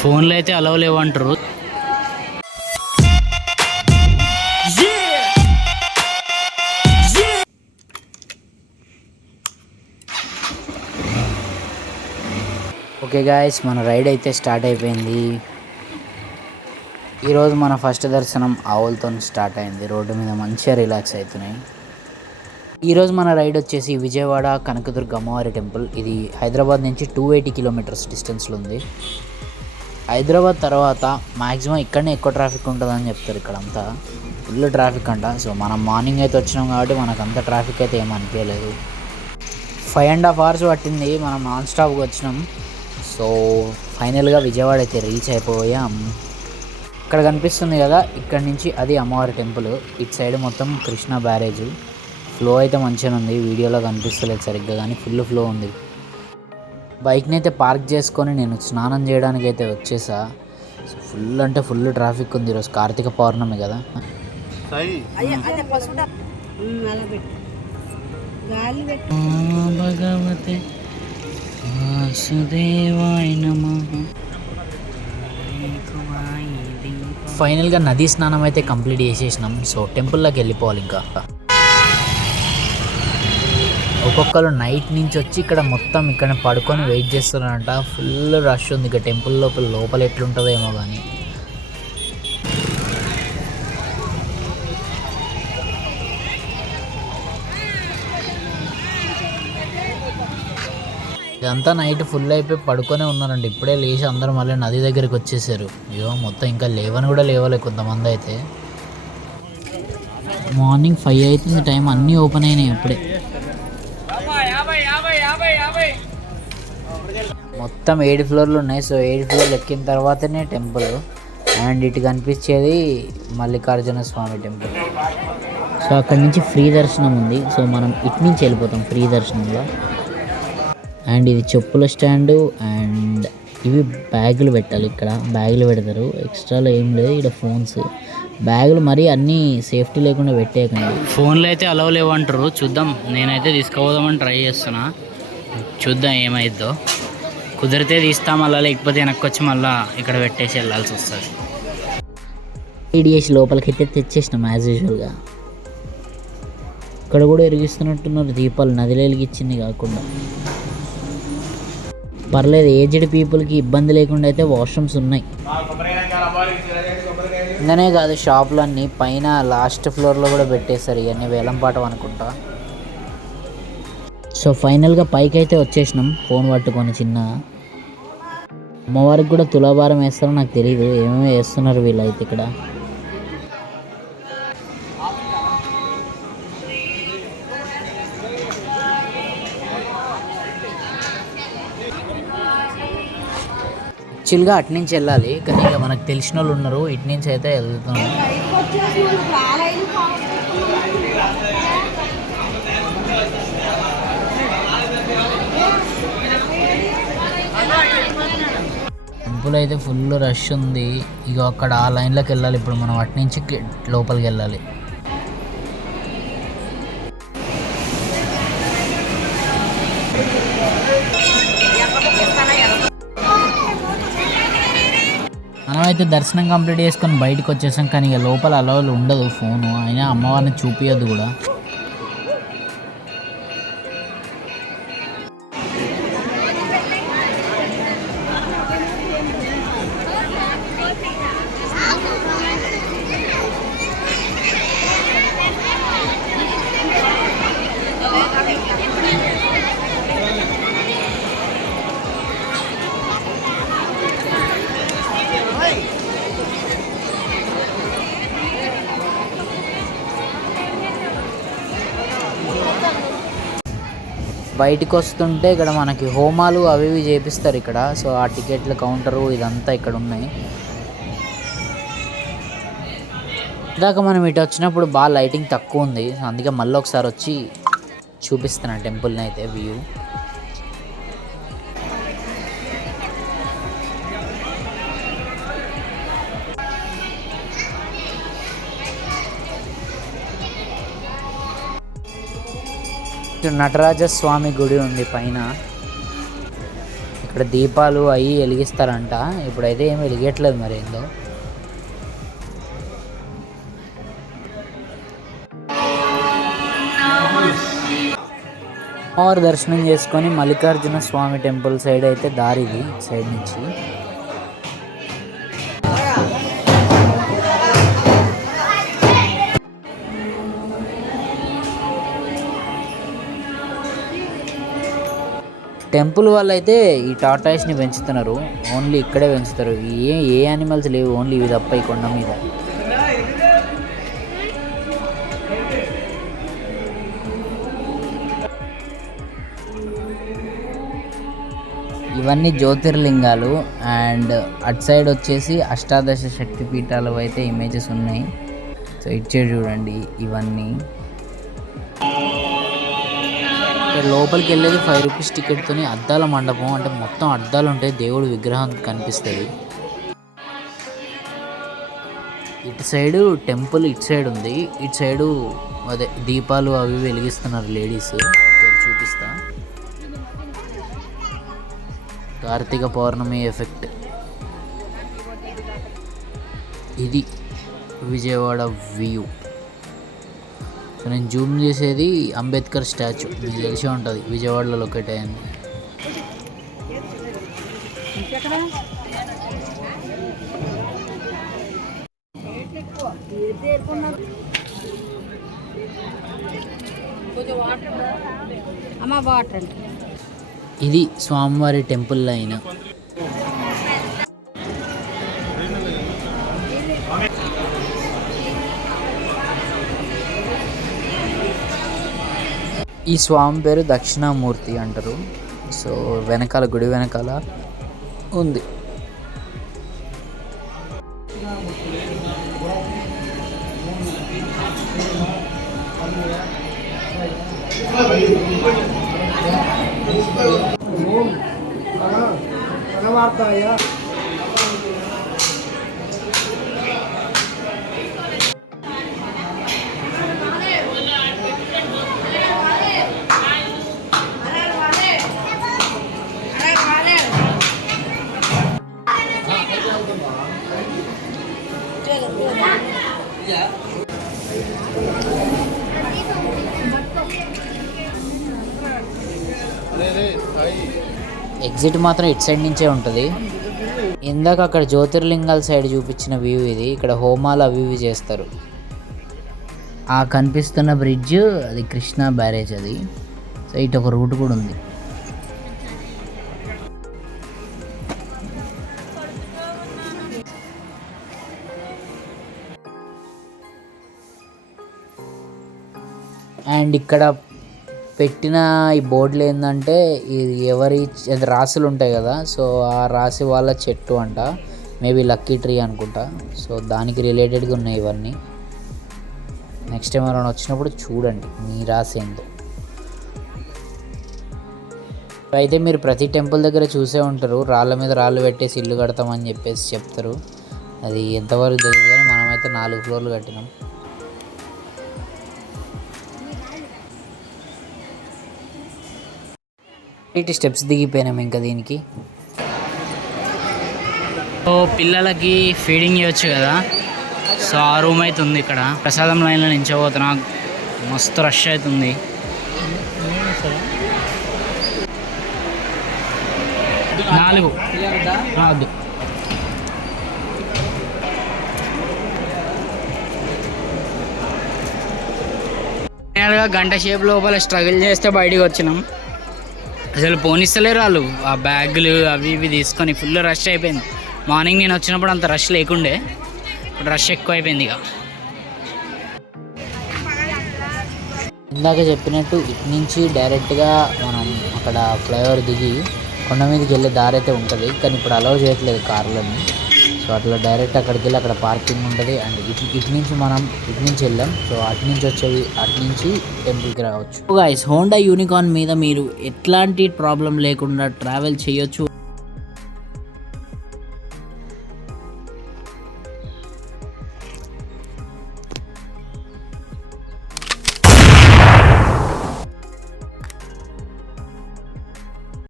ఫోన్లో అయితే allow లేవంటారు. Okay guys, మన రైడ్ అయితే స్టార్ట్ అయిపోయింది. ఈరోజు మన ఫస్ట్ దర్శనం ఆవులతో స్టార్ట్ అయింది. రోడ్డు మీద మంచిగా రిలాక్స్ అవుతున్నాయి. ఈరోజు మన రైడ్ వచ్చేసి విజయవాడ కనకదుర్గ అమ్మవారి టెంపుల్. ఇది హైదరాబాద్ నుంచి 280 కిలోమీటర్స్ డిస్టెన్స్లో ఉంది. హైదరాబాద్ తర్వాత మ్యాక్సిమం ఇక్కడనే ఎక్కువ ట్రాఫిక్ ఉంటుందని చెప్తారు. ఇక్కడంతా ఫుల్ ట్రాఫిక్ అంట. సో మనం మార్నింగ్ అయితే వచ్చినాం కాబట్టి మనకు అంత ట్రాఫిక్ అయితే ఏం అనిపించలేదు. 5.5 hours పట్టింది, మనం నాన్ స్టాప్గా వచ్చినాం. సో ఫైనల్గా విజయవాడ అయితే రీచ్ అయిపోయాం. ఇక్కడ కనిపిస్తుంది కదా, ఇక్కడ నుంచి అది అమ్మవారి టెంపుల్. ఇటు సైడ్ మొత్తం కృష్ణా బ్యారేజ్. ఫ్లో అయితే మంచిగా ఉంది, వీడియోలో కనిపిస్తలేదు సరిగ్గా కానీ ఫుల్ ఫ్లో ఉంది. బైక్ని అయితే పార్క్ చేసుకొని నేను స్నానం చేయడానికి అయితే వచ్చేసా. ఫుల్ అంటే ఫుల్ ట్రాఫిక్ ఉంది. ఈరోజు కార్తీక పౌర్ణమి కదా. భగవతే వాసుదేవాయ నమః. ఫైనల్గా నదీ స్నానం అయితే కంప్లీట్ చేసేసినాం. సో టెంపుల్లోకి వెళ్ళిపోవాలి. ఇంకా ఒక్కొక్కరు నైట్ నుంచి వచ్చి ఇక్కడ మొత్తం ఇక్కడ పడుకొని వెయిట్ చేస్తున్నారంట. ఫుల్ రష్ ఉంది. ఇక టెంపుల్ లోపల ఎట్లుంటుందో ఏమో కానీ. ఇదంతా నైట్ ఫుల్ అయిపోయి పడుకొనే ఉన్నారండి. ఇప్పుడే లేచి అందరూ మళ్ళీ నది దగ్గరికి వచ్చేసారు. అయ్యో మొత్తం ఇంకా లేవని కూడా లేవలే కొంతమంది అయితే. మార్నింగ్ 5 అవుతుంది టైం, అన్నీ ఓపెన్ అయినాయి అప్పుడే. మొత్తం 7 ఫ్లోర్లు ఉన్నాయి. సో 7 ఫ్లోర్లు ఎక్కిన తర్వాతనే టెంపుల్. అండ్ ఇటు కనిపించేది మల్లికార్జున స్వామి టెంపుల్. సో అక్కడి నుంచి ఫ్రీ దర్శనం ఉంది. సో మనం ఇటు నుంచి వెళ్ళిపోతాం ఫ్రీ దర్శనంలో. అండ్ ఇది చెప్పుల స్టాండు. అండ్ ఇవి బ్యాగులు పెట్టాలి. ఇక్కడ బ్యాగులు పెడతారు, ఎక్స్ట్రాలో ఏం లేదు. ఇక్కడ ఫోన్స్, బ్యాగులు మరీ అన్నీ సేఫ్టీ లేకుండా పెట్టేయకండి. ఫోన్లో అయితే అలవ్ లేవంటారు. చూద్దాం, నేనైతే తీసుకుపోదామని ట్రై చేస్తున్నా. చూద్దాం ఏమైద్దో. కుదిరితే తీస్తాం అలా, లేకపోతే వెనక్కి వచ్చి మళ్ళీ ఇక్కడ పెట్టేసి వెళ్ళాల్సి వస్తుంది. ఈడియేసి లోపలికి అయితే తెచ్చేసినాం యాజ్ యూజువల్గా. ఇక్కడ కూడా ఎరిగిస్తున్నట్టున్నారు దీపాలు, నదిలో వెలిగించింది కాకుండా. పర్లేదు, ఏజ్డ్ పీపుల్కి ఇబ్బంది లేకుండా అయితే వాష్రూమ్స్ ఉన్నాయి. ఇంకనే కాదు, షాపులన్నీ పైన లాస్ట్ ఫ్లోర్లో కూడా పెట్టేస్తారు. ఇవన్నీ వేలంపాటం అనుకుంటా. సో ఫైనల్గా పైకి అయితే వచ్చేసినాం ఫోన్ పట్టుకొని. చిన్న అమ్మవారికి కూడా తులాభారం వేస్తారో నాకు తెలియదు, ఏమేమి వేస్తున్నారు వీళ్ళైతే ఇక్కడ. యాక్చువల్గా అటు నుంచి వెళ్ళాలి, కానీ ఇక మనకు తెలిసిన వాళ్ళు ఉన్నారు, ఇటు నుంచి అయితే వెళ్తున్నాం. టెంపుల్ అయితే ఫుల్ రష్ ఉంది. ఇక అక్కడ ఆ లైన్లోకి వెళ్ళాలి. ఇప్పుడు మనం అటు నుంచి లోపలికి వెళ్ళాలి. మనమైతే దర్శనం కంప్లీట్ చేసుకొని బయటకు వచ్చేసాం. కానీ ఇక లోపల అలవాలు ఉండదు ఫోను, అయినా అమ్మవారిని చూపించద్దు కూడా. బయటికి వస్తుంటే ఇక్కడ మనకి హోమాలు అవి ఇవి చేపిస్తారు ఇక్కడ. సో ఆ టికెట్ల కౌంటరు ఇదంతా ఇక్కడ ఉన్నాయి. ఇందాక మనం ఇటు వచ్చినప్పుడు బాగా లైటింగ్ తక్కువ ఉంది, అందుకే మళ్ళీ ఒకసారి వచ్చి చూపిస్తున్నాను టెంపుల్ని అయితే వ్యూ. నటరాజస్వామి గుడి ఉంది పైన. ఇక్కడ దీపాలు అవి వెలిగిస్తారంట, ఇప్పుడైతే ఏమి వెలిగట్లేదు మరి ఏందో. అమ్మవారి దర్శనం చేసుకొని మల్లికార్జున స్వామి టెంపుల్ సైడ్ అయితే దారిది సైడ్ నుంచి. టెంపుల్ వాళ్ళు అయితే ఈ టార్టాయిస్ని పెంచుతున్నారు, ఓన్లీ ఇక్కడే పెంచుతారు. ఏ యానిమల్స్ లేవు, ఓన్లీ ఇవి తప్ప ఈ కొండ మీద. ఇవన్నీ జ్యోతిర్లింగాలు. అండ్ అటు సైడ్ వచ్చేసి అష్టాదశ శక్తి పీఠాలు అయితే ఇమేజెస్ ఉన్నాయి. సో ఇటు సైడ్ చూడండి ఇవన్నీ. లోపలికి వెళ్ళేది 5 రూపీస్ టికెట్తోని అద్దాల మండపం, అంటే మొత్తం అద్దాలు ఉంటాయి, దేవుడు విగ్రహం కనిపిస్తుంది. ఇటు సైడు టెంపుల్ ఇటు సైడ్ ఉంది, ఇటు సైడు అదే దీపాలు అవి వెలిగిస్తున్నారు లేడీస్. చూపిస్తా, కార్తీక పౌర్ణమి ఎఫెక్ట్. ఇది విజయవాడ వ్యూ. సో నేను జూమ్ చేసేది అంబేద్కర్ స్టాచ్యూ, మీకు తెలిసే ఉంటుంది విజయవాడలో లొకేట్ అయ్యింది. ఇది స్వామివారి టెంపుల్ లైన్. ఈ స్వామి పేరు దక్షిణామూర్తి అంటారు. సో వెనకాల గుడి వెనకాల ఉంది. ఎగ్జిట్ మాత్రం ఇటు సైడ్ నుంచే ఉంటుంది. ఇందాక అక్కడ జ్యోతిర్లింగాల సైడ్ చూపించిన వ్యూ ఇది. ఇక్కడ హోమాలు అవి ఇవి చేస్తారు. ఆ కనిపిస్తున్న బ్రిడ్జ్ అది కృష్ణా బ్యారేజ్ అది. సో ఇటు ఒక రూట్ కూడా ఉంది. అండ్ ఇక్కడ పెట్టిన ఈ బోర్డులు ఏంటంటే ఇది ఎవరి రాశులు ఉంటాయి కదా, సో ఆ రాశి వాళ్ళ చెట్టు అంట, మేబీ లక్కీ ట్రీ అనుకుంటా. సో దానికి రిలేటెడ్గా ఉన్నాయి ఇవన్నీ. నెక్స్ట్ టైం ఎవరైనా వచ్చినప్పుడు చూడండి మీ రాశి ఏందో. అయితే మీరు ప్రతి టెంపుల్ దగ్గర చూసే ఉంటారు, రాళ్ళ మీద రాళ్ళు పెట్టేసి ఇల్లు కడతామని చెప్పేసి చెప్తారు. అది ఎంతవరకు తెలియదు కానీ మనమైతే 4 ఫ్లోర్లు కట్టినాం. స్టెప్స్ దిగిపోయినాం ఇంకా దీనికి. సో పిల్లలకి ఫీడింగ్ ఇవ్వచ్చు కదా, సో ఆ రూమ్ అయితే ఉంది ఇక్కడ. ప్రసాదం లైన్లో నించోబోతున్నా, మస్తు రష్ అవుతుంది. నాలుగు రాదు. గంట సేపు లోపల స్ట్రగుల్ చేస్తే బయటికి వచ్చినాం. అసలు పోనిస్తలేరు వాళ్ళు, ఆ బ్యాగులు అవి ఇవి తీసుకొని ఫుల్ రష్ అయిపోయింది. మార్నింగ్ నేను వచ్చినప్పుడు అంత రష్ లేకుండే, ఇప్పుడు రష్ ఎక్కువ అయిపోయింది. ఇక ఇందాక చెప్పినట్టు ఇటు నుంచి డైరెక్ట్గా మనం అక్కడ ఫ్లైఓవర్ దిగి కొండ మీదకి వెళ్ళే దారి అయితే ఉంటుంది, కానీ ఇప్పుడు అలౌ చేయట్లేదు కార్లని. సో అట్లా డైరెక్ట్ అక్కడికి వెళ్ళి అక్కడ పార్కింగ్ ఉంటుంది. అండ్ ఇటు నుంచి మనం ఇటు నుంచి వెళ్ళాం, సో అటు నుంచి వచ్చేవి అటు నుంచి టెంపుల్కి రావచ్చు. గైస్, హోండా యూనికార్న్ మీద మీరు ఎట్లాంటి ప్రాబ్లం లేకుండా ట్రావెల్ చేయొచ్చు.